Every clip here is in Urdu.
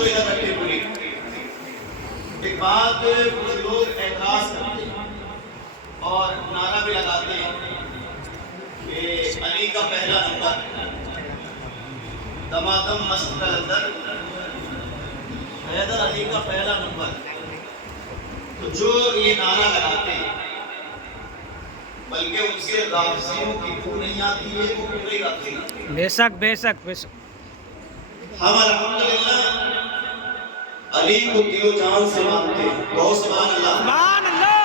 توجہ ادھر رکھے پوری. ایک بات کچھ لوگ اعتراض کرتے ہیں اور نعرہ بھی لگاتے ہیں کہ علی کا پہلا نمبر دمادم مست کلندر، حیدر علی کا پہلا نمبر. تو جو یہ نعرہ لگاتے ہیں بلکہ ان سے رافضیوں کی بو نہیں آتی ہے، وہ پورے رافضی ہیں. بے شک بے شک بے شک. ہم الحمدللہ علی کو دل و جان سے مانتے ہیں. بہت سبحان اللہ. سبحان اللہ.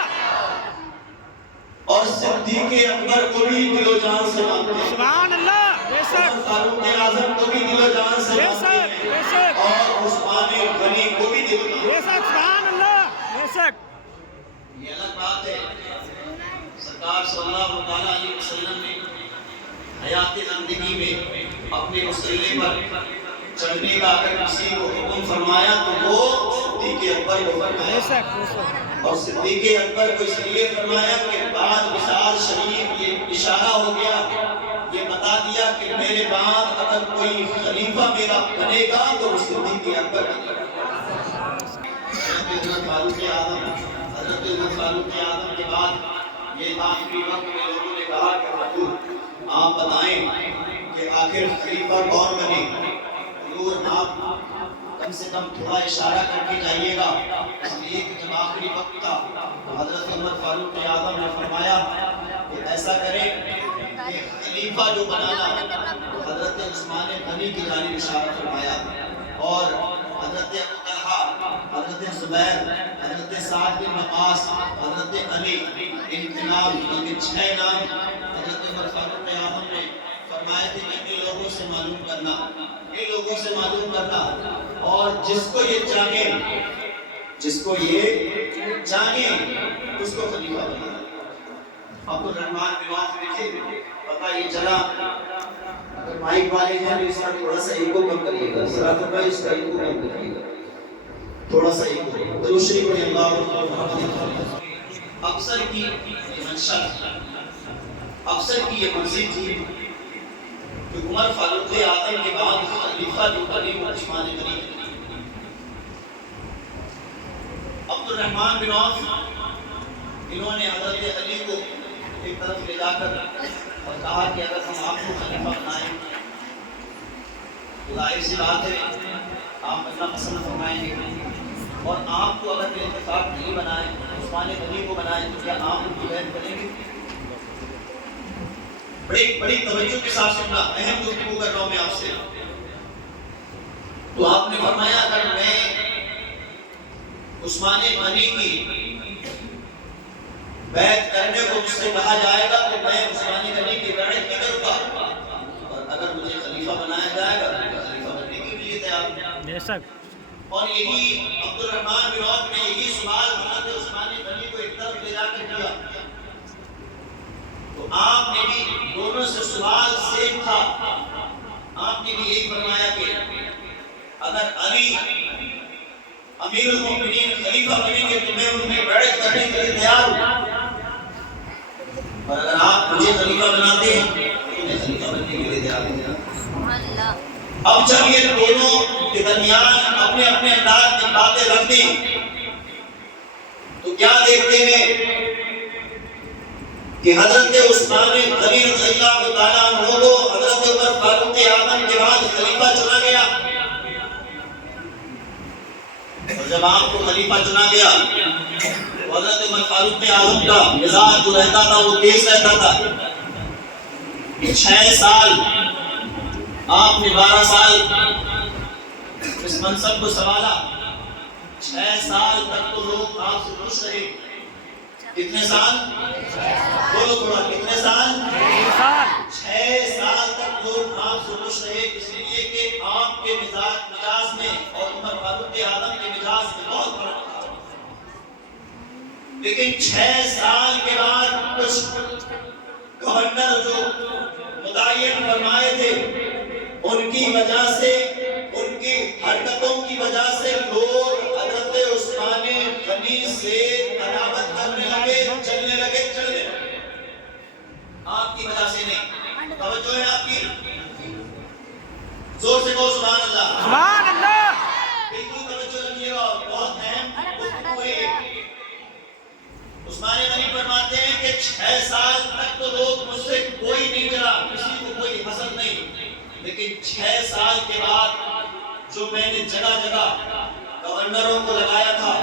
اور صدیق اکبر کو بھی دل و جان سے مانتے ہیں. سبحان اللہ. بے شک عمر فاروق اعظم کو بھی دل و جان سے بے مانتے شک ہیں بے شک اور عثمان غنی کو بھی دل و جان بے سے. شک. سبحان اللہ. بے شک. یہ الگ بات ہے. سرکار صلی اللہ علیہ وسلم نے حیات زندگی میں اپنے مصلی پر چڑھنے کا اگر کسی کو حکم فرمایا تو وہ صدیق اکبر کو بے فرمایا. شک بے شک. اور صدیق اکبر کو اس لیے فرمایا کہ بعد وصال شریف یہ اشارہ ہو گیا، یہ بتا دیا کہ میرے بعد اگر کوئی خلیفہ میرا بنے گا تو وہ صدیق اکبر بنے گا. حضرت فاروق اعظم کے بعد یہ آخری وقت میں لوگوں نے کہا کہ حضور آپ بتائیں کہ آخر خلیفہ کون بنے. حضور آپ کم سے کم تھوڑا اشارہ کر کے جائیے گا، اس لیے کہ جب آخری وقت تھا تو حضرت عمر فاروق اعظم نے فرمایا کہ ایسا کریں کہ خلیفہ جو بنانا حضرت عثمان غنی کی جانب اشارہ فرمایا. اور حضرت ابو طلحہ، حضرت زبیر، حضرت سعد بن وقاص، حضرت علی، ان کے نام یہ 6 نام حضرت عمر فاروق اعظم نے فرمائے تھے کہ ان لوگوں سے معلوم کرنا، ان لوگوں سے معلوم کرنا. اور جس کو یہ چاہیں اس کو خلیفہ بنانا. عبد الرحمن بن عوف دیکھیں پتہ یہ چلا. اگر مائک والے ہیں تو اس کا تھوڑا سا ایکو کم کریے گا. سرات بھائی اس کا ایکو کم کریے گا، تھوڑا سا ایکو. دوسری کو اللہ افسر کی یہ منشا تھی، افسر کی یہ منصب تھی کہ عمر فاروق اعظم کے بعد خلیفہ جو بنے وہ عثمان غنی. عبد الرحمن بن عوف انہوں نے حضرت علی کو ایک طرف لے جا کر اور کہا کہ اگر ہم آپ کو خلیفہ بنائیں تو ظاہر سی بات ہے آپ بننا پسند فرمائیں گے، اور آپ کو اگر اتفاق نہیں بنائیں عثمان غنی کو بنائیں تو کیا آپ ان کی بیعت کریں گے؟ بڑی توجہ کے ساتھ سننا، اہم گفتگو کر رہا ہوں میں آپ سے. تو آپ نے فرمایا اگر میں عثمان غنی کی بیعت کرنے کو مجھ سے کہا جائے گا تو میں عثمان غنی کی بیعت نہیں کروں گا، اور اگر مجھے خلیفہ بنایا جائے گا تو میں خلیفہ بننے کے لیے تیار ہوں. بے شک. اور یہی عبد الرحمن بن عوف نے یہی سوال حضرت عثمان غنی کو ایک طرف لے جا کر کیا. تو آپ نے بھی دونوں سے سوال سیم تھا. آپ نے بھی یہی فرمایا کہ اگر علی امیر المومنین خلیفہ بنیں گے تو میں ان میں بیعت کرنے کے لیے تیار ہوں، اور اگر آپ مجھے خلیفہ بناتے ہیں تو میں خلیفہ بننے کے لیے تیار ہوں. اب جب یہ دونوں کے درمیان اپنے اپنے انداز میں باتیں رکھ دی تو کیا دیکھتے ہیں کہ حضرت عثمان غنی رضی اللہ تعالیٰ عنہ کو حضرت عمر فاروق اعظم کے بعد خلیفہ چنا گیا. اور جب آپ کو خلیفہ چنا گیا تو حضرت عمر فاروق اعظم کا مزاج جو رہتا تھا وہ تیز رہتا تھا. 6 سال آپ نے 12 سال اس منصب کو سنبھالا. 6 سال تک تو لوگ آپ سے خوش رہے. کتنے سال؟ بولو تھوڑا، کتنے سال؟ 6 سال تک لوگ آپ سے خوش رہے، اس لیے کہ آپ کے مزاج میں اور عمر فاروق اعظم کے مزاج میں بہت فرق تھا. لیکن 6 سال کے بعد کچھ گورنر جو متعین فرمائے تھے ان کی وجہ سے، ان کی حرکتوں کی وجہ سے لوگ حضرت عثمان غنی سے عداوت کرنے لگے، چلنے لگے. آپ کی وجہ سے نہیں. توجہ ہے آپ کی؟ زور سے کہو سبحان اللہ. سبحان اللہ. 6 سال تک تو لوگ مجھ سے کوئی نہیں ڈرا، کسی کو کوئی حسد نہیں، لیکن 6 سال کے بعد جو میں نے جگہ جگہ گورنروں کو لگایا تھا،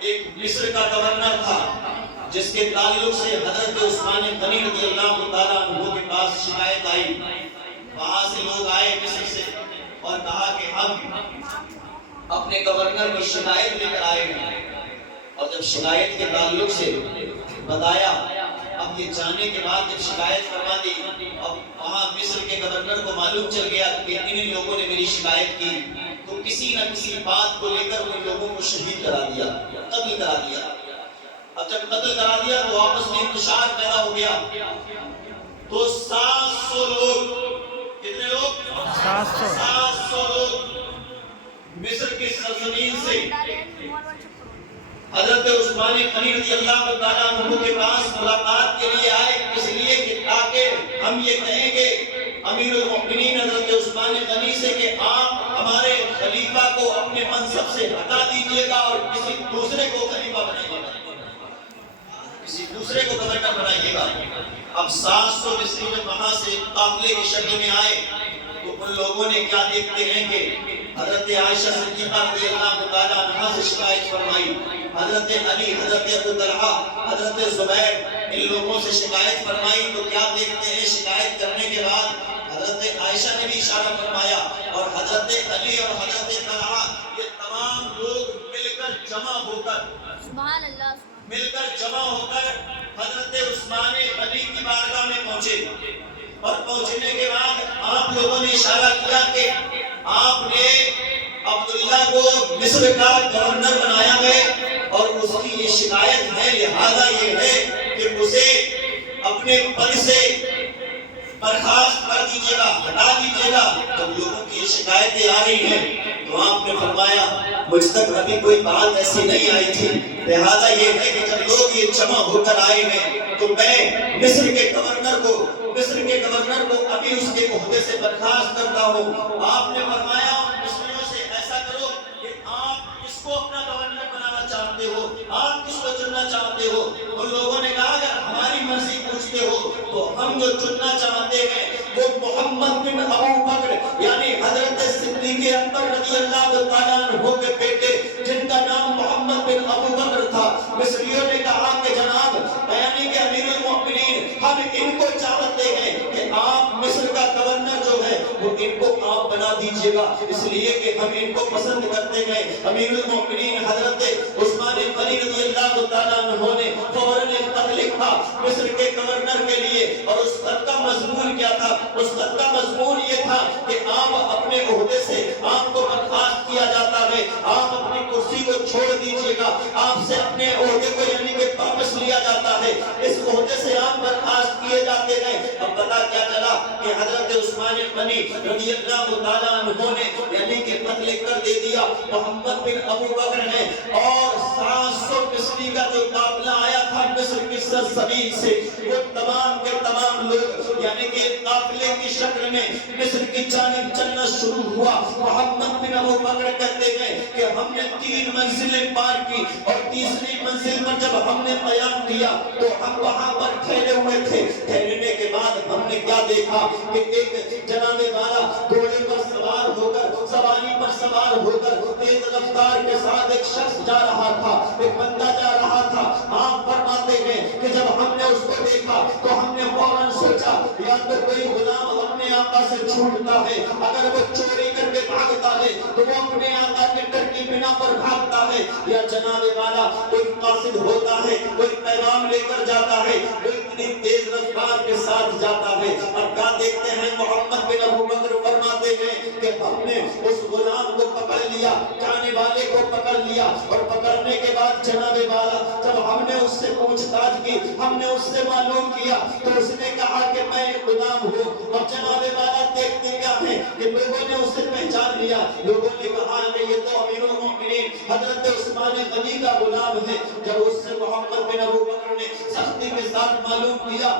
ایک مصر کا گورنر تھا جس کے تعلق سے حضرت عثمان غنی رضی اللہ تعالیٰ عنہ کے پاس شکایت آئی، وہاں سے لوگ آئے مصر سے اور کہا کہ ہم اپنے گورنر کی شکایت لے کر آئے ہیں، اور جب شکایت کے تعلق سے بتایا، اب یہ جاننے کے بعد جب شکایت کروا دی، اب وہاں مصر کے گورنر کو معلوم چل گیا کہ ان لوگوں نے میری شکایت کی، تو کسی نہ کسی بات کو لے کر ان لوگوں کو شہید کرا دیا، قتل کرا دیا۔ اب جب قتل کرا دیا تو آپس میں انتشار پیدا ہو گیا، تو 700 لوگ، کتنے لوگ؟ 700 لوگ مصر کی سرزمین سے حضرت عثمان غنی رضی اللہ تعالیٰ عنہ کے پاس ملاقات کے لیے آئے، اس لیے کہ تاکہ ہم یہ کہیں گے امیر المؤمنین حضرت عثمان غنی سے کہ آپ ہمارے خلیفہ کو اپنے منصب سے ہٹا دیجئے گا اور کسی دوسرے کو خلیفہ بنائیے گا، کسی دوسرے کو گورنر بنائیے گا۔ اب 700 مصری جب وہاں سے قافلے کی شکل میں آئے تو ان لوگوں نے کیا دیکھتے ہیں کہ حضرت عائشہ صدیقہ رضی اللہ تعالیٰ عنہ سے شکایت فرمائی، حضرت علی، حضرت ابو طلحہ، حضرت زبیر، ان لوگوں سے شکایت فرمائی، تو کیا دیکھتے ہیں شکایت کرنے کے بعد حضرت عائشہ نے بھی اشارہ فرمایا، اور حضرت علی اور حضرت طلحہ یہ تمام لوگ مل کر جمع ہو کر حضرت عثمان غنی کی بارگاہ میں پہنچے، اور پہنچنے کے بعد آپ لوگوں نے اشارہ کیا کہ آپ نے عبداللہ کو مصر کا گورنر بنایا ہے اور اس کی یہ شکایت ہے، لہذا یہ ہے کہ اسے اپنے پد سے برخاست کر دیجیے گا، ہٹا دیجیے گا۔ جب لوگوں کی یہ شکایتیں آ رہی ہیں تو آپ نے فرمایا مجھ تک ابھی کوئی بات ایسی نہیں آئی تھی، لہذا یہ ہے کہ جب لوگ یہ جمع ہو کر آئے ہیں تو میں مصر کے گورنر کو ابھی اس کے عہدے سے برخاست کرتا ہوں۔ آپ نے فرمایا مصریوں سے ایسا کرو کہ آپ کس کو اپنا گورنر بنانا چاہتے ہو، آپ کس کو چننا چاہتے ہو؟ ان لوگوں نے کہا اگر ہماری مرضی پوچھتے ہو تو ہم جو چننا چاہتے ہیں وہ محمد بن ابو بکر یعنی حضرت صدیق اکبر رضی اللہ تعالیٰ عنہ کے بیٹے جن کا نام محمد بن ابو بکر تھا۔ مصریوں نے کہا کہ جناب یعنی کہ امیر المؤمنین ہم ان کو چاہتے ہیں کہ آپ مصر کا گورنر جو ہے وہ ان کو آپ بنا دیجئے گا، اس لیے کہ ہم ان کو پسند کرتے ہیں۔ امیر المؤمنین حضرت عثمان غنی رضی اللہ تعالیٰ عنہ نے فوراً ایک خط لکھا مصر کے گورنر کے لیے، اور اس خط کا مضمون کیا تھا؟ اس خط کا مضمون یہ تھا کہ آپ اپنے عہدے سے آپ کو برخاست کیا جاتا ہے، آپ اپنی کرسی کو چھوڑ دیجئے گا، آپ سے اپنے عہدے کو یعنی کہ واپس لیا جاتا ہے، اس عہدے سے آپ برخاست کیے جاتے ہیں۔ اب پتہ کیا چلا کہ حضرت عثمان غنی رضی اللہ تعالیٰ عنہ نے یعنی کہ خط لکھ کر دے دیا محمد بن ابو بکر ہے، اور 700 مصری کا جو قافلہ آیا تھا مصر کی سرزمین سے وہ تمام کے تمام لوگ یعنی کہ قافلے کی شکل میں مصر کی جانب چلنا شروع ہوا۔ محمد بن ابو بکر کہتے ہیں کہ ہم نے 3 منزلیں پار کی، اور تیسری منزل پر جب ہم نے قیام کیا تو ہم وہاں پر ٹھہرے ہوئے تھے۔ ٹھہرنے کے بعد ہم نے کیا دیکھا کہ ایک جناب والا گھوڑے پر سوار ہو کر سواری پر سوار ہو کر تیز رفتار کے ساتھ ایک شخص جا رہا تھا، ایک بندہ جا رہا تھا۔ آپ فرماتے ہیں کہ جب ہم نے اس کو دیکھا تو ہم نے فوراً سوچا یا تو کوئی غلام اپنے آقا سے چھوٹتا ہے، اگر وہ چوری کر کے بھاگتا ہے تو وہ اپنے آقا کے ڈر کی بنا پر بھاگتا ہے، یا جناب والا کوئی قاصد ہوتا ہے، کوئی پیغام لے کر جاتا ہے، وہ اتنی تیز رفتار کے ساتھ جاتا ہے۔ اب کیا دیکھتے ہیں محمد بن ابو بکر فرماتے ہیں کہ ہم نے اس غلام کو پکڑ لیا، جانے والے کو پکڑ لیا، اور پکڑنے کے بعد جناب والا جب ہم نے اس سے پوچھ تاچھ کی، ہم نے اس سے معلوم کیا تو اس نے کہا کہ میں غلام ہوں۔ اور جناب والا دیکھتے کیا ہے کہ لوگوں نے اسے پہچان لیا، لوگوں نے کہا کہ یہ تو امیر المؤمنین حضرت عثمان غنی کا غلام ہے۔ جب اس سے محمد بن ابو بکر نے سختی کے ساتھ معلوم کیا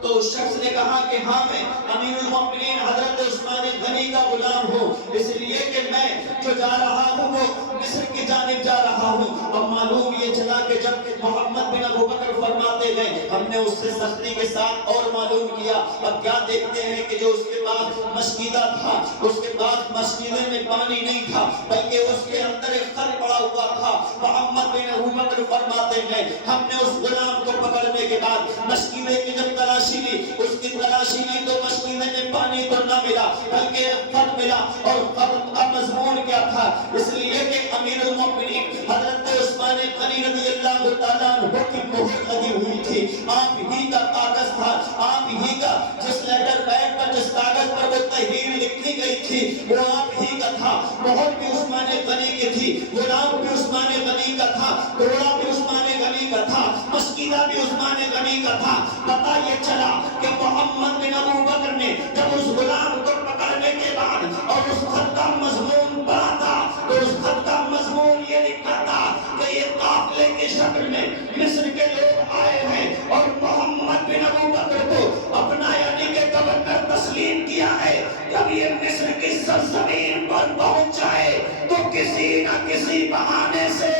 تو اس شخص نے کہا کہ ہاں میں امیر المؤمنین حضرت عثمان غنی کا غلام ہوں، اس لیے کہ میں جو جا رہا ہوں وہ مصر کی جانب جا رہا ہوں۔ اب معلوم یہ چلا کہ جب محمد بن ابو بکر فرماتے ہیں ہم نے اس سے سختی کے ساتھ اور معلوم کیا، اب کیا دیکھتے ہیں کہ جو اس کے بعد مشکیدہ تھا، اس کے بعد مشکیدے میں پانی نہیں تھا بلکہ اس کے اندر ایک خط پڑا ہوا تھا۔ محمد بن ابو بکر فرماتے ہیں ہم نے اس غلام کو پکڑنے کے بعد مشکیدے کی جب تلاشی لی، اس کی تلاشی لی تو مشکیدے میں پانی تو نہ ملا بلکہ ایک خط ملا، اور خط کا مضمون کیا تھا؟ اس لیے کہ امیر المؤمنین حضرت عثمان غنی رضی اللہ تعالیٰ عنہ کی مہر لگی ہوئی تھی، آپ ہی کا کاغذ تھا، آپ ہی کا جس لیٹر پیڈ پر جس کاغذ پر وہ تحریر لکھی گئی تھی وہ آپ ہی کا تھا، مہر بھی عثمان غنی کی تھی، غلام بھی عثمان غنی کا تھا، گھوڑا بھی عثمان غنی کا تھا، مشکیدہ بھی عثمان غنی کا تھا۔ پتہ یہ چلا کہ محمد بن ابو بکر نے جب اس غلام کو پکڑنے کے بعد اور اس خط کا مضمون پڑھا تھا تو اس خط کا مضمون یہ لکھا تھا کہ یہ قافلے کی شکل میں مصر کے لوگ آئے ہیں اور محمد بن ابو بکر کو اپنا یعنی کہ گورنر تسلیم کیا ہے، جب یہ مصر کی سرزمین پر پہنچ جائے تو کسی نہ کسی بہانے سے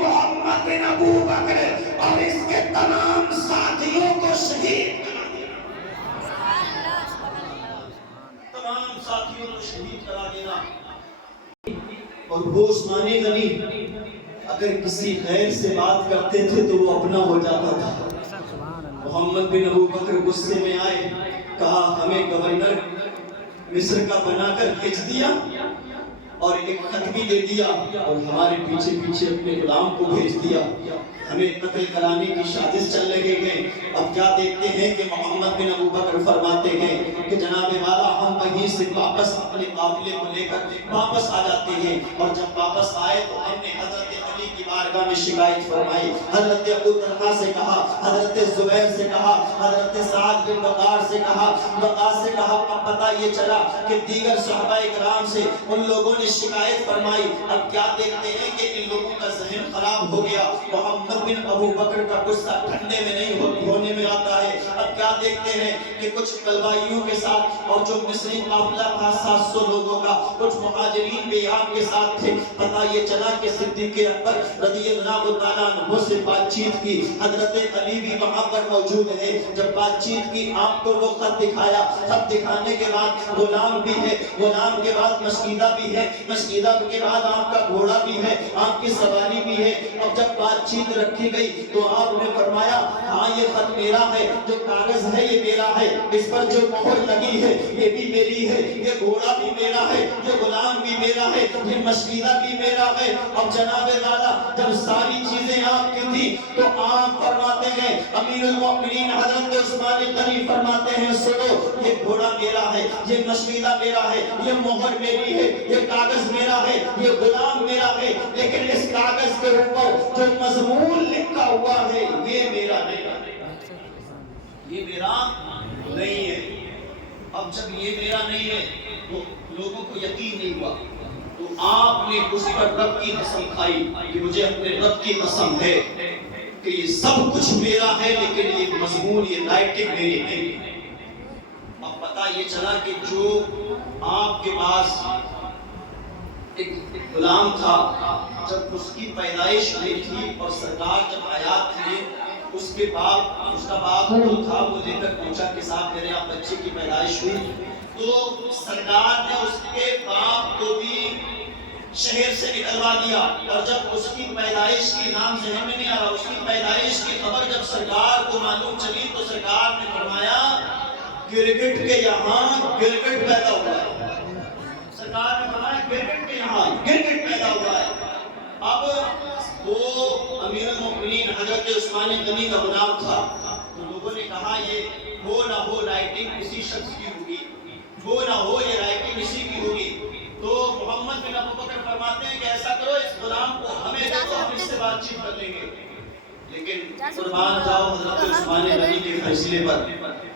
محمد بن ابو بکر اور اس کے تمام ساتھیوں کو شہید کرا دینا۔ اور وہ عثمان غنی اگر کسی غیر سے بات کرتے تھے تو وہ اپنا ہو جاتا تھا۔ محمد بن ابو بکر غصے میں آئے، کہا ہمیں گورنر مصر کا بنا کر بھیج دیا اور ایک خط بھی دے دیا اور ہمارے پیچھے پیچھے اپنے غلام کو بھیج دیا، ہمیں قتل کرانے کی سازش چل رہے ہیں۔ اب کیا دیکھتے ہیں کہ محمد بن ابو بکر فرماتے ہیں کہ جناب والا ہم وہیں سے واپس اپنے قافلے کو لے کر واپس آ جاتے ہیں، اور جب واپس آئے تو ہم نے حضرت علی کی بارگاہ میں شکایت فرمائی، حضرت ابو طلحہ سے کہا، حضرت زبیر سے کہا، حضرت سعد بن وقاص سے کہا، اب پتہ یہ چلا کہ دیگر صحابہ کرام سے ان لوگوں نے شکایت فرمائی۔ اب کیا دیکھتے ہیں کہ ان لوگوں کا ذہن خراب ہو گیا، محمد بن ابو بکر کا غصہ ٹھنڈے میں نہیں ہونے میں آتا ہے۔ اب کیا دیکھتے ہیں کہ کچھ کلوائیوں کے ساتھ اور جو مصری قافلہ تھا 700 لوگوں کا، کچھ مہاجرین بھی آپ کے ساتھ تھے۔ پتہ یہ چلا کہ صدیق اکبر رضی اللہ تعالیٰ عنہ سے بات چیت کی، حضرت علی بھی وہاں پر موجود ہے۔ جب بات چیت کی آپ کو وہ خط دکھایا، خط دکھانے کے بعد غلام بھی ہے، غلام کے بعد مشکیدہ بھی ہے، مشکیدہ کے بعد آپ کا گھوڑا بھی ہے، آپ کی سواری بھی ہے۔ اور جب بات چیت رکھی گئی تو آپ نے فرمایا ہاں یہ خط میرا ہے، جو کاغذ ہے یہ میرا ہے، اس پر جو مہر لگی ہے یہ بھی میری ہے، یہ گھوڑا بھی میرا ہے، یہ غلام بھی میرا ہے، یہ مشکیدہ بھی میرا ہے۔ اب جناب والا جب ساری چیزیں آپ کی تھی تو آپ فرماتے ہیں، امیر المؤمنین حضرت عثمان غنی فرماتے ہیں سنو، یہ گھوڑا میرا ہے، یہ مشکیدہ میرا ہے، یہ مہر میری ہے، یہ کاغذ میرا ہے، یہ غلام میرا ہے، لیکن اس کاغذ کے اوپر جو مضمون لکھا ہوا ہے یہ میرا نہیں ہے، یہ میرا نہیں ہے۔ اب جب یہ میرا نہیں ہے تو لوگوں کو یقین نہیں ہوا، تو آپ نے اس پر رب کی قسم کھائی کہ مجھے اپنے رب کی قسم ہے کہ یہ سب کچھ میرا ہے لیکن یہ مضمون یہ رائٹنگ میری نہیں ہے۔ اب پتہ یہ چلا کہ جو آپ کے پاس ایک غلام تھا، جب اس کی پیدائش ہوئی تھی اور سرکار جب حیات تھے، اس کے باپ اس کا باپ جو تھا وہ لے کر پوچھا کہ صاحب میرے یہاں بچے کی پیدائش ہوئی، تو سرکار نے اس کے باپ کو بھی شہر سے نکلوا دیا، اور جب اس کی پیدائش کی نام ذہن میں نہیں آ رہا، اس کی پیدائش کی خبر جب سرکار کو معلوم چلی تو سرکار نے فرمایا گرگٹ کے یہاں گرگٹ پیدا ہوا ہے، سرکار نے فرمایا گرگٹ کے یہاں گرگٹ پیدا ہوا ہے۔ اب وہ امیر المؤمنین حضرت عثمان غنی کا غلام تھا، تو لوگوں نے کہا یہ ہو نہ ہو رائٹنگ کسی شخص کی ہوگی، ہو نہ ہو یہ رائٹنگ اسی کی ہوگی۔ تو محمد بن ابو بکر فرماتے ہیں کہ ایسا کرو اس غلام کو ہمیں دے دو، ہم اس سے بات چیت کر لیں گے۔ لیکن قربان جاؤ حضرت عثمان غنی کے فیصلے پر،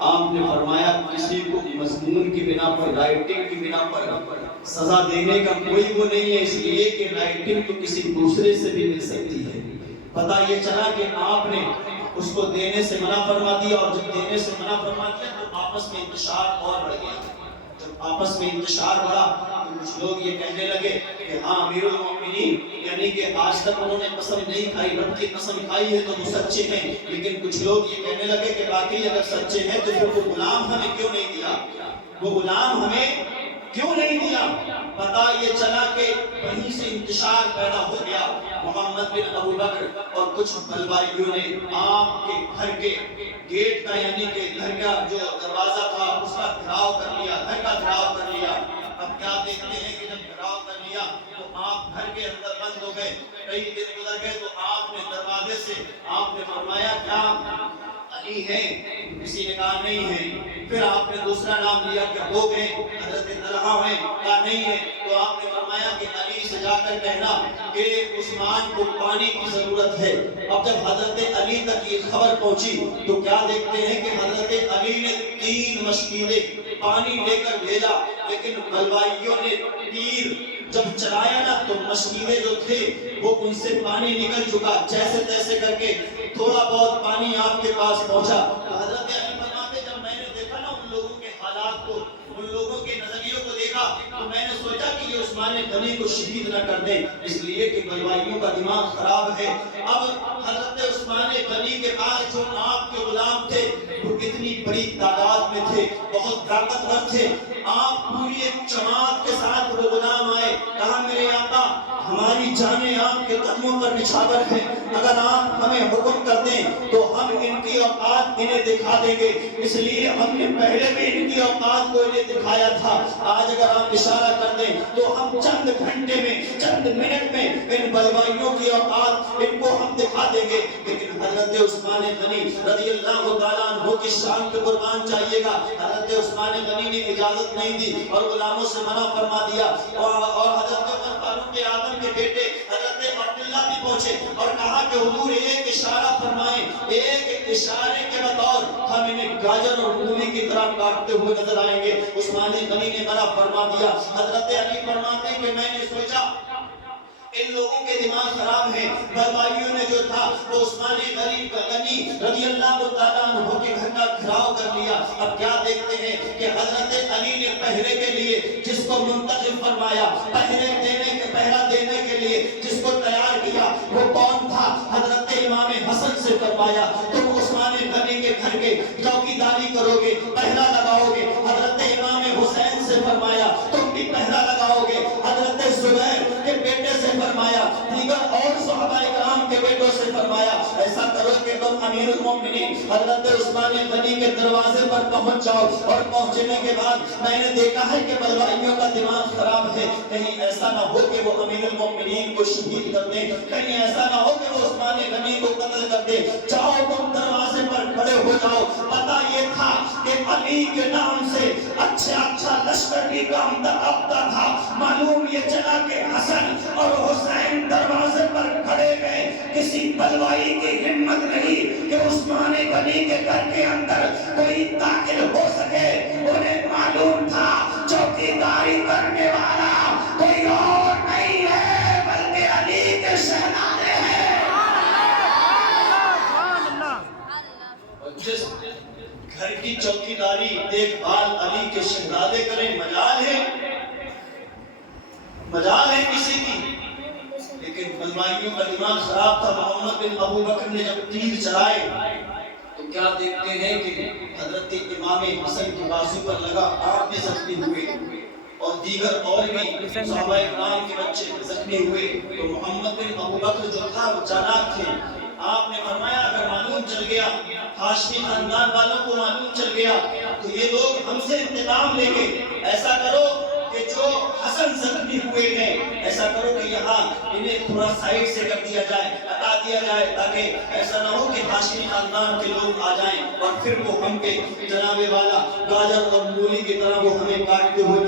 آپ نے فرمایا کسی کو مضمون کی بنا پر رائٹنگ کی بنا پر سزا دینے کا کوئی وہ نہیں ہے، اس لیے کہ رائٹنگ تو کسی دوسرے سے بھی مل سکتی ہے۔ پتہ یہ چلا کہ آپ نے اس کو دینے سے منع فرما دیا، اور جب دینے سے منع فرما دیا تو آپس میں انتشار اور بڑھ گیا۔ جب آپس میں انتشار بڑھا تو کچھ لوگ یہ کہنے لگے کہ ہاں امیر المومنین، یعنی کہ آج تک انہوں نے قسم نہیں کھائی، رب کی قسم کھائی ہے تو وہ سچے ہیں، لیکن کچھ لوگ یہ کہنے لگے کہ باقی اگر سچے ہیں تو پھر وہ غلام ہمیں کیوں نہیں دیا، وہ غلام ہمیں کیوں نہیں دیا؟ پتہ یہ چلا کہ وہیں سے انتشار پیدا ہو گیا۔ محمد بن ابو بکر اور کچھ بلوائیوں نے آپ کے گھر کے گیٹ کا، یعنی کہ گھر کا جو دروازہ تھا اس کا گھراؤ کر لیا، گھر کا گھراؤ کر لیا۔ اب کیا دیکھتے ہیں کہ جب گھراؤ کر لیا تو آپ گھر کے اندر بند ہو گئے، کئی دن گزر گئے تو آپ نے دروازے سے آپ نے فرمایا کیا علی ہے؟ کسی نے کہا نہیں ہے۔ پھر آپ نے دوسرا نام لیا کہ ہو گئے حضرت طلحہ ہیں؟ کہا نہیں ہے۔ تو آپ نے فرمایا کہ علی سے جا کر کہنا کہ عثمان کو پانی کی ضرورت ہے۔ اب جب حضرت علی تک یہ خبر پہنچی تو کیا دیکھتے ہیں کہ حضرت علی نے 3 مشکیلیں پانی لے کر بھیجا، لیکن بلوائیوں نے تیر جب چلایا نا تو مشکیلیں جو تھے وہ ان سے پانی نکل چکا، جیسے تیسے کر کے تھوڑا بہت پانی آپ کے پاس پہنچا۔ تو حضرت علی فرماتے جب میں نے دیکھا نا ان لوگوں کے حالات کو، ان لوگوں کے نظریوں کو دیکھا تو میں نے سوچا کہ یہ عثمان غنی کو شہید نہ کر دیں، اس لیے کہ بلوائیوں کا دماغ خراب ہے۔ اب حضرت عثمان غنی کے پاس جو آپ کے غلام تھے وہ کتنی بڑی تعداد میں تھے، بہت طاقتور تھے۔ آپ پوری ایک جماعت کے ساتھ وہ غلام آئے، کہا میرے آقا ہماری جانیں آپ کے قدموں پر نچھاور ہیں، اگر آپ ہمیں حکم کر دیں تو ہم ان کی اوقات انہیں دکھا دیں گے، اس لیے ہم نے پہلے بھی ان کی اوقات کو انہیں دکھایا تھا، آج اگر آپ اشارہ کر دیں تو ہم چند گھنٹے میں، چند منٹ میں ان بلوائیوں کی اوقات ان کو ہم دکھا دیں گے۔ لیکن حضرت عثمان غنی رضی اللہ تعالیٰ عنہ کی شان پہ قربان چاہیے گا، حضرت عثمان غنی نے اجازت نہیں دی اور غلاموں سے منع فرما دیا، اور حضرت عمر فاروق اعظم کے بیٹے حضرت عبداللہ بھی پہنچے اور کہا کہ حضور ایک اشارہ فرمائیں، ایک اشارے کے بطور ہم انہیں گاجر اور مولی کی طرح کاٹتے ہوئے نظر آئیں گے۔ عثمان غنی نے منع فرما دیا۔ حضرت علی فرماتے ہیں کہ میں نے سوچا ان لوگوں کے دماغ خراب ہیں، بلوائیوں نے جو تھا وہ عثمان غنی رضی اللہ تعالیٰ عنہ کے گھر کا گھراؤ کر لیا۔ اب کیا دیکھتے ہیں کہ حضرت علی نے پہرے کے لیے جس کو منتظم فرمایا، پہرا دینے کے لیے جس کو تیار کیا وہ کون تھا؟ حضرت امام حسن سے فرمایا تم عثمان غنی کے گھر کے چوکیداری کرو گے، پہرا لگاؤ گے۔ حضرت امام حسین سے فرمایا تم بھی پہرا لگاؤ گے۔ حضرت زبیر کے بیٹے سے فرمایا، دیگر اور صحابہ کرام کے بیٹوں سے فرمایا ایسا کرو کہ تم امیر المومنین حضرت عثمان غنی کے دروازے پر پہنچ جاؤ، اور پہنچنے کے بعد میں نے دیکھا ہے کہ بلوائیوں کا دماغ خراب ہے، کہیں ایسا نہ ہو کہ وہ امیر المومنین کو شہید کر دیں، کہیں ایسا نہ ہو کہ وہ عثمان غنی کو قتل کر دے، جاؤ تم دروازے پر کھڑے ہو جاؤ۔ پتہ یہ تھا کہ علی کے نام سے اچھا لشکر بھی کام درآمدہ تھا، معلوم یہ چلا کہ حسن اور حسین دروازے پر کھڑے گئے، کسی بلوائی کی ہمت نہیں کہ عثمان غنی کے گھر کے اندر کوئی داخل ہو سکے، انہیں معلوم تھا چوکیداری کرنے والا کوئی اور نہیں ہے بلکہ علی کے شہزادے ہیں۔ اور جس گھر کی چوکیداری دیکھ بھال علی کے شہزادے کریں مجال ہے کسی کی؟ لیکن بلوائیوں کا دماغ خراب تھا۔ محمد بن ابو بکر نے جب تیر چلائے تو کیا دیکھتے ہیں کہ حضرت امام حسن کے بازو پر لگا، آپ بھی زخمی ہوئے اور دیگر اور بھی صحابہ کرام کے بچے زخمی ہوئے۔ تو محمد بن ابو بکر جو تھا وہ چالاک تھے، آپ نے فرمایا اگر معلوم چل گیا، ہاشمی خاندان والوں کو معلوم چل گیا تو یہ لوگ ہم سے انتقام لیں گے، ایسا کرو کہ جو حسن زخمی ہوئے ہیں ایسا کرو کہ یہاں انہیں تھوڑا سائیڈ سے کر دیا جائے، ہٹا دیا جائے، تاکہ ایسا نہ ہو کہ ہاشمی خاندان کے لوگ آ جائیں اور پھر وہ ہم کے جناب والا گاجر اور مولی کی طرح وہ ہمیں کاٹتے ہوئے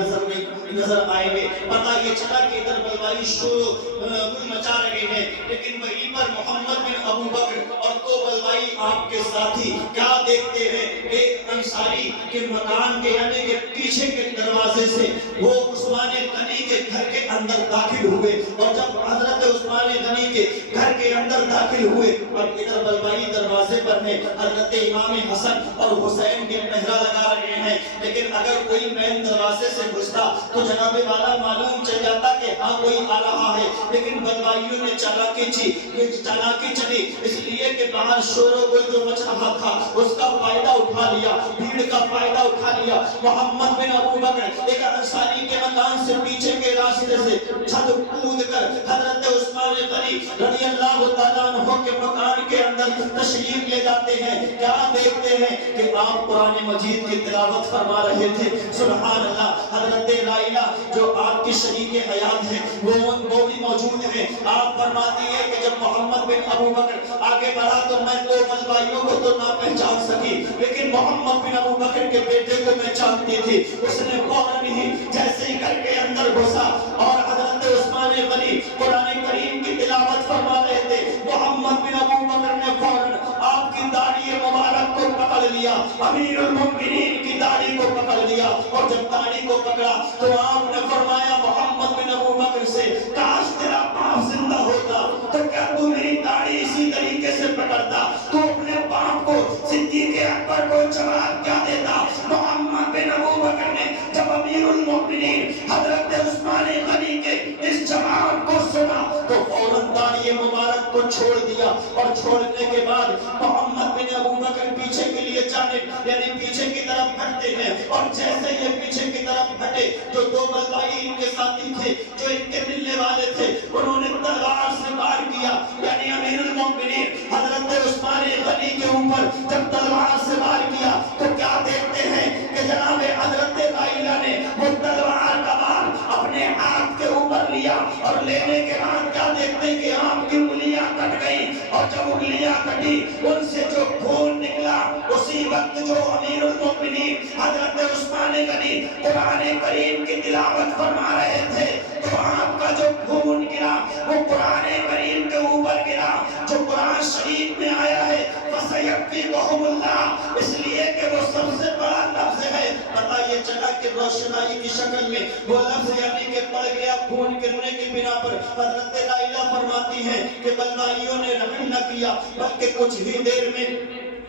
نظر آئیں گے۔ پتہ یہ چلا کہ ادھر بلوائی شور گل مچا رہے ہیں، لیکن وہیں پر محمد بن ابو بکر اور دو بلوائی آپ کے ساتھی کیا دیکھتے ہیں کہ انصاری کے مکان کے یعنی کہ پیچھے کے دروازے سے وہ عثمان غنی کے گھر کے اندر داخل ہوئے، اور جب حضرت عثمان غنی کے گھر کے اندر داخل ہوئے اور ادھر بلوائی دروازے پر ہیں، حضرت امام حسن اور حسین کے پہرا لگا رہے ہیں، لیکن اگر کوئی مین دروازے سے گھستا تو جناب والا معلوم چل جاتا کہ ہاں کوئی آ رہا ہے، لیکن بدمائیوں نے چالاکی کی، یہ چالاکی چلی اس لیے کہ باہر شور و گل جو مچ رہا تھا اس کا فائدہ اٹھا لیا، بھیڑ کا فائدہ اٹھا لیا۔ محمد بن ابو بکر ایک انصاری کے مکان سے پیچھے کے راستے سے چھت کود کر حضرت عثمان غنی رضی اللہ تعالیٰ عنہ کے مکان کے اندر تشریف لے جاتے ہیں۔ کیا دیکھتے ہیں کہ آپ قرآن مجید کی تلاوت فرما رہے تھے۔ سبحان اللہ، حضرت رائلہ جو آپ کی شریک حیات ہے وہ بھی موجود ہے۔ آپ فرماتی ہے کہ جب محمد بن ابو بکر آگے بڑھا تو میں دو بھائیوں کو تو نہ پہچان سکی، لیکن محمد بن ابو بکر کے بیٹے کو میں جانتی تھی۔ اس نے فوراً ہی جیسے ہی گھر کے اندر گھسا اور حضرت عثمان غنی قرآن کریم کی تلاوت فرما رہے تھے، محمد بن ابو بکر نے فوراً آپ کی داڑھی مبارک کو پکڑ لیا، امیر المؤمنین کی داڑھی کو پکڑ لیا، اور جب داڑھی کو پکڑا تو آپ نے فرمایا محمد بن ابو بکر سے، کاش تیرا باپ زندہ ہوتا تو کیا تو میری داڑھی اسی طریقے سے پکڑتا، تو اپنے باپ کو صدیق اکبر کو جواب کیا دیتا۔ محمد بن ابو بکر نے جب امیر المؤمنین حضرت عثمان غنی کے اس جواب کو سنا تو فوراً داڑھی مبارک کو چھوڑ دیا، اور چھوڑنے کے بعد محمد بن ابو بکر پیچھے کے لیے جانب یعنی پیچھے کی طرف ہٹتے ہیں، اور جیسے یہ پیچھے کی طرف ہٹے جو دو بلبائی ان کے ساتھی تھے جو ان کے ملنے والے تھے انہوں نے تلوار سے وار کیا، یعنی امیر المؤمنین حضرت عثمان غنی کے اوپر جب تلوار سے وار کیا تو کیا دیکھتے ہیں کہ جناب حضرت رائلہ نے وہ تلوار کا وار اپنے ہاتھ کے اوپر لیا، اور لینے کے بعد کیا دیکھتے ہیں کہ آپ کی انگلیاں کٹ گئی، اور جب انگلیاں کٹی ان سے جو خون نکلا اسی وقت جو امیر المؤمنین حضرت عثمان غنی قرآن کریم کی تلاوت فرما رہے تھے تو آپ کا جو خون گرا وہ قرآن کریم کے اوپر گرا جو قرآن شریف میں آیا ہے فَسَيَكْفِيكُهُمُ اللَّهُ، اس لیے کہ وہ سب سے بڑا لفظ ہے۔ پتہ یہ چلا کہ روشنائی کی شکل میں وہ لفظ یعنی کہ پڑ گیا خون گرنے کی بنا پر۔ حضرت رائلہ فرماتی ہے کہ بلبائیوں نے رحم نہ کیا بلکہ کچھ ہی دیر میں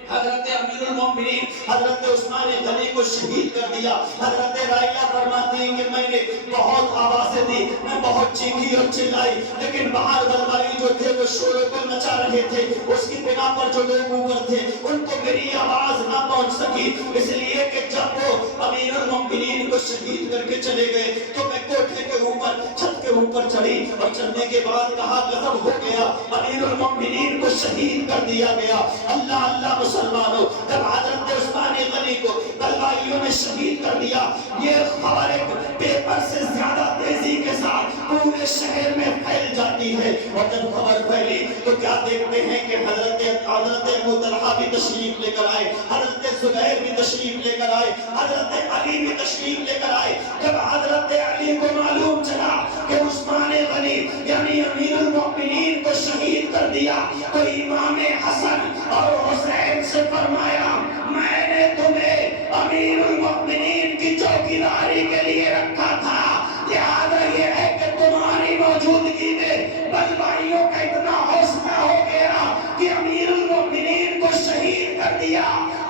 حضرت امیر المؤمنین حضرت عثمان غنی کو شہید کر دیا۔ حضرت رائلہ فرماتی ہیں کہ میں نے بہت آوازیں دی، میں بہت چیخی اور چلائی، لیکن باہر بلبائی جو تھے وہ شور کو مچا رہے تھے، اس کی بنا پر جو لوگ اوپر تھے ان کو میری آواز نہ پہنچ سکی، اس لیے کہ جب وہ امیر المؤمنین کو شہید کر کے چلے گئے تو میں کوٹھے کے اوپر چھت کے اوپر چڑھی، اور چڑھنے کے بعد کہا غضب ہو گیا، امیر المؤمنین کو شہید کر دیا گیا۔ اللہ اللہ مسلمانوں، جب حضرت عثمان غنی کو بلبائیوں نے شہید کر دیا یہ خبر ایک پیپر سے زیادہ تیزی کے ساتھ پورے شہر میں پھیل جاتی ہے، اور جب خبر پھیلی تو کیا دیکھتے ہیں کہ حضرت ابو طلحہ بھی تشریف لے کر آئے، حضرت زبیر بھی تشریف لے کر آئے، حضرت علی بھی تشریف لے کر آئے۔ جب حضرت علی کو معلوم چلا کہ عثمان غنی یعنی امیر المؤمنین کو شہید کر دیا تو امام حسن اور حسین سے فرمایا میں نے تمہیں امیر المؤمنین کی چوکیداری کے لیے رکھا تھا، لہذا یہ ہے کہ تمہاری موجودگی میں بلبائیوں کا اتنا حوصلہ ہو گیا کہ امیر المؤمنین کو شہید کر دیا۔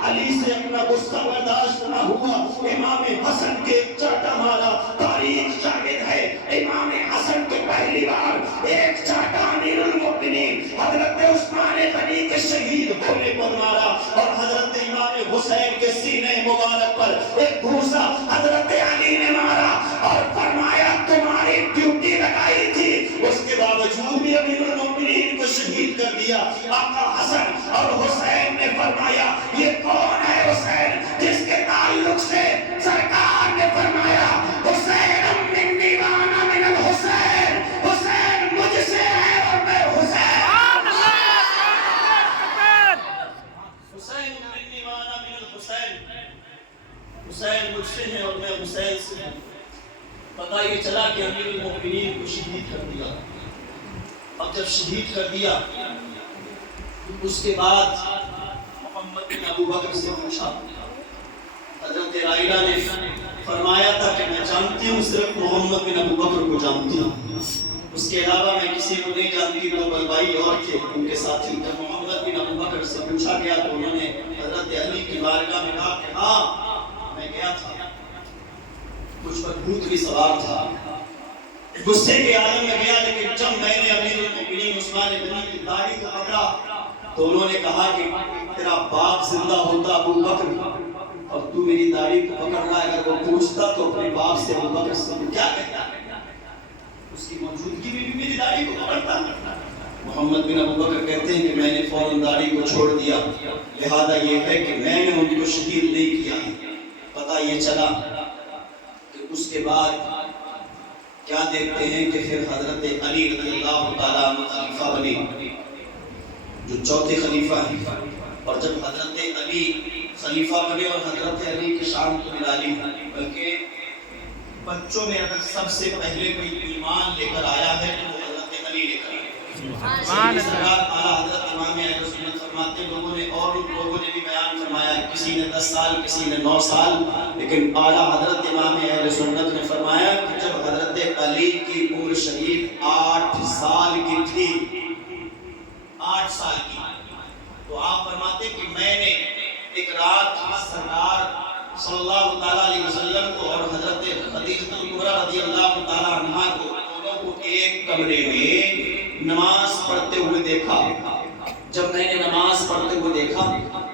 علی سے اپنا غصہ برداشت نہ ہوا، امام حسن کے ایک چاٹا مارا۔ تاریخ شاہد ہے امام حسن کے پہلی بار ایک چاٹا امیر المؤمنین حضرت عثمان غنی کے شہید ہونے پر مارا، اور حضرت امام حسین کے سینے مبارک پر ایک گھوسا حضرت علی نے مارا اور فرمایا تمہاری ڈیوٹی لگائی تھی، اس کے باوجود بھی امیر المؤمنین کو شہید کر دیا۔ آقا حسن اور حسین نے فرمایا یہ کون ہے حسین جس کے تعلق سے سرکار نے فرمایا حسین منی وانا من الحسین، حسین مجھ سے ہے اور میں حسین، حسین منی وانا من الحسین، حسین مجھ سے ہے اور میں حسین سے ہوں۔ پتہ یہ چلا کہ امیر المؤمنین کو شہید کر دیا۔ اب جب شہید کر دیا اس کے بعد محمد بن ابو بکر سے پوچھا، حضرت رائلہ نے فرمایا تھا کہ میں جانتی ہوں صرف محمد بن ابو بکر کو جانتی ہوں، اس کے علاوہ میں کسی کو نہیں جانتی، دو بلبائی اور تھے ان کے ساتھی۔ جب محمد بن ابو بکر سے پوچھا گیا تو انہوں نے حضرت علی کی بارگاہ میں کہا کہ ہاں میں گیا گیا تھا، مجھ پر بھوت بھی سوار تھا، غصے کے عالم میں گیا، لیکن جب میں نے امیر المؤمنین عثمان غنی کی داڑھی کو پکڑا تو انہوں نے کہا کہ تیرا باپ زندہ ہوتا ابو بکر اور تو میری داڑھی کو پکڑ رہا ہے، اگر وہ پوچھتا تو اپنے باپ سے ابو بکر سے کیا کہتا، اس کی موجودگی میں بھی میری داڑھی کو پکڑتا۔ محمد بن ابو بکر کہتے ہیں کہ میں نے فوراً داڑھی کو چھوڑ دیا، لہذا یہ ہے کہ میں نے ان کو شہید نہیں کیا۔ پتہ یہ چلا کہ اس کے بعد کیا دیکھتے ہیں کہ پھر حضرت علی رضی اللہ تعالیٰ عنہ خلیفہ بنے، جو چوتھے خلیفہ ہیں، اور جب حضرت علی خلیفہ بنے اور حضرت علی کی شان تو نرالی ہے، بلکہ بچوں میں اگر سب سے پہلے کوئی ایمان لے کر آیا ہے تو وہ حضرت علی لے کر آیا۔ سرکار اعلیٰ حضرت امام اہل سنت فرماتے ہیں، لوگوں نے اور لوگوں نے بھی بیان فرمایا، کسی نے 10 سال، کسی نے 9 سال، لیکن اعلیٰ حضرت امام اہل سنت نے فرمایا کہ جب حضرت علی کی عمر شریف 8 سال کی تھی، 8 سال کی، تو آپ فرماتے کہ میں نے ایک رات سرکار صلی اللہ تعالیٰ علیہ وسلم کو اور حضرت خدیجہ کبریٰ رضی اللہ تعالیٰ عنہا کو دونوں کو ایک کمرے میں نماز پڑھتے ہوئے دیکھا۔ جب میں نے نماز پڑھتے ہوئے دیکھا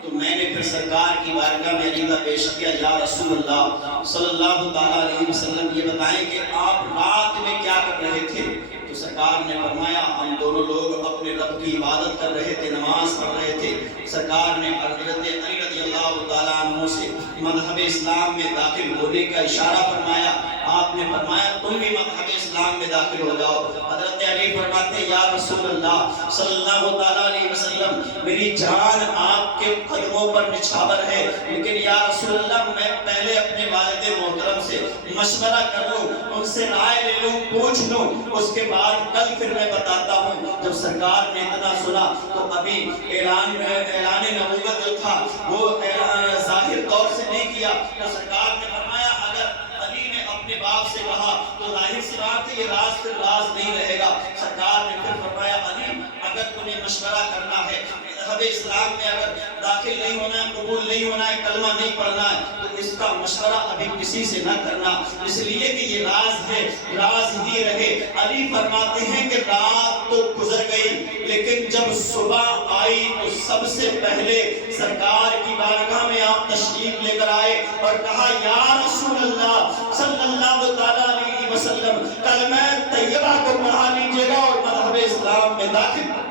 تو میں نے پھر سرکار کی بارگاہ میں عریضہ پیش کیا، یا رسول اللہ صلی اللہ تعالیٰ علیہ وسلم یہ بتائیں کہ آپ رات میں کیا کر رہے تھے؟ تو سرکار نے فرمایا ہم دونوں لوگ اپنے رب کی عبادت کر رہے تھے، نماز پڑھ رہے تھے۔ سرکار نے حضرت علی رضی اللہ تعالیٰ عنہ سے مذہب اسلام میں داخل ہونے کا اشارہ فرمایا، آپ نے فرمایا تم بھی مذہب اسلام میں داخل ہو جاؤ۔ حضرت علی فرماتے ہیں یا رسول اللہ صلی اللہ تعالیٰ علیہ وسلم میری جان آپ کے قدموں پر نچھاور ہے، لیکن یا رسول اللہ میں پہلے اپنے والد محترم سے مشورہ کر لوں، ان سے رائے لے لوں، پوچھ لوں، اس کے بعد کل پھر میں بتاتا ہوں۔ جب سرکار نے اتنا سنا تو ابھی اعلان نبوت جو تھا وہ ظاہر طور سے نہیں کیا، تو سرکار نے فرمایا اگر علی نے اپنے باپ سے کہا تو ظاہر سی بات ہے یہ راز پھر راز نہیں رہے گا۔ سرکار نے پھر فرمایا علی اگر تمہیں مشورہ کرنا ہے، مذہب اسلام میں اگر داخل نہیں ہونا ہے، قبول نہیں ہونا ہے، کلمہ نہیں پڑھنا ہے، تو اس کا مشورہ ابھی کسی سے نہ کرنا، اس لیے کہ یہ راز ہے، راز ہی رہے۔ علی فرماتے ہیں کہ رات تو گزر گئی، لیکن جب صبح آئی تو سب سے پہلے سرکار کی بارگاہ میں آپ تشریف لے کر آئے اور کہا یا رسول اللہ صلی اللہ تعالیٰ علیہ وسلم کلمہ طیبہ کو پڑھا لیجئے گا اور مذہب اسلام میں داخل